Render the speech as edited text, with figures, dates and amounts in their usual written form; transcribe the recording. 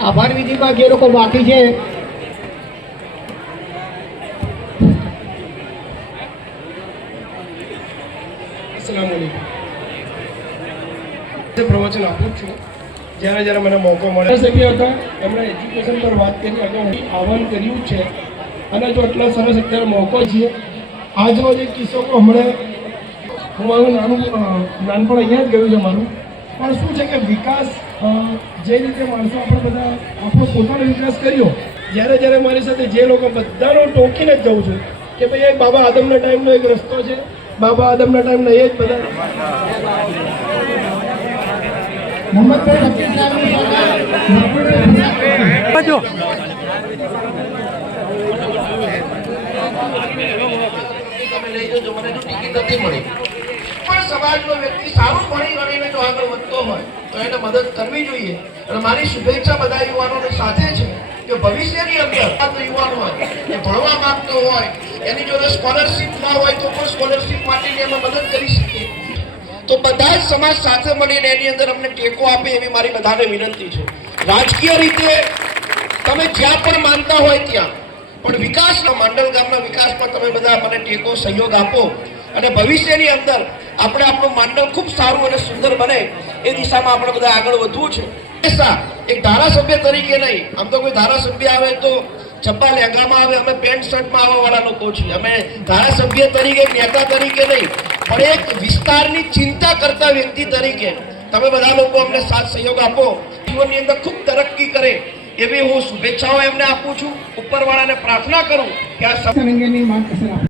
આભાર વિધિમાં જે લોકો બાકી છે પ્રવચન આપું છું જ્યારે જ્યારે મને મોકો મળે સભ્ય હતા એમણે એજ્યુકેશન પર વાત કરી અગાઉ આહવાન કર્યું છે અને જો આટલા સરસ અત્યારે મોકો છે આજનો જે કિસ્સો હમણાં હું મારું નાનપણ અહીંયા જ ગયું છે મારું પણ શું છે કે વિકાસ જે રીતે માણસો આપણે બધા આપણો પોતાનો વિકાસ કર્યો જ્યારે જ્યારે મારી સાથે જે લોકો બધાનો ટોકીને જ જઉં છું કે ભાઈ એક બાબા આદમના ટાઈમનો એક રસ્તો છે બાબા આદમના ટાઈમના એ જ બધા સમાજનો વ્યક્તિ સારું ભણી ગણીને જો આગળ વધતો હોય તો એને મદદ કરવી જોઈએ અને મારી શુભેચ્છા બધા યુવાનોને સાથે છે કે ભવિષ્યની અંદર યુવાન હોય એ ભણવા માંગતો હોય એની જોડે સ્કોલરશીપ ના હોય તો પણ સ્કોલરશીપ માટેની અમે મદદ કરી શકીએ તો બધા જ સમાજ સાથે મળીને એની અંદર અમને ટેકો આપે એવી મારી બધાને વિનંતી છે રાજકીય રીતે તમે જ્યાં પણ માનતા હોય ત્યાં પણ વિકાસના માંડલ ગામના વિકાસમાં તમે બધા મને ટેકો સહયોગ આપો અને ભવિષ્યની અંદર આપણે આપણું માંડલ ખૂબ સારું અને સુંદર બને એ દિશામાં આપણે બધા આગળ વધવું છે એક ધારાસભ્ય તરીકે નહીં આમ તો કોઈ ધારાસભ્ય આવે તો ચપ્પા લેંગામાં આવે અમે પેન્ટ શર્ટમાં આવવા વાળા લોકો છીએ અમે ધારાસભ્ય તરીકે નેતા તરીકે નહીં પણ એક વિસ્તારની ચિંતા કરતા વ્યક્તિ તરીકે તમે બધા લોકો અમને સાથ સહયોગ આપો જીવનની અંદર ખૂબ તરક્કી કરે એવી હું શુભેચ્છાઓ એમને આપું છું ઉપરવાળાને પ્રાર્થના કરું કે આ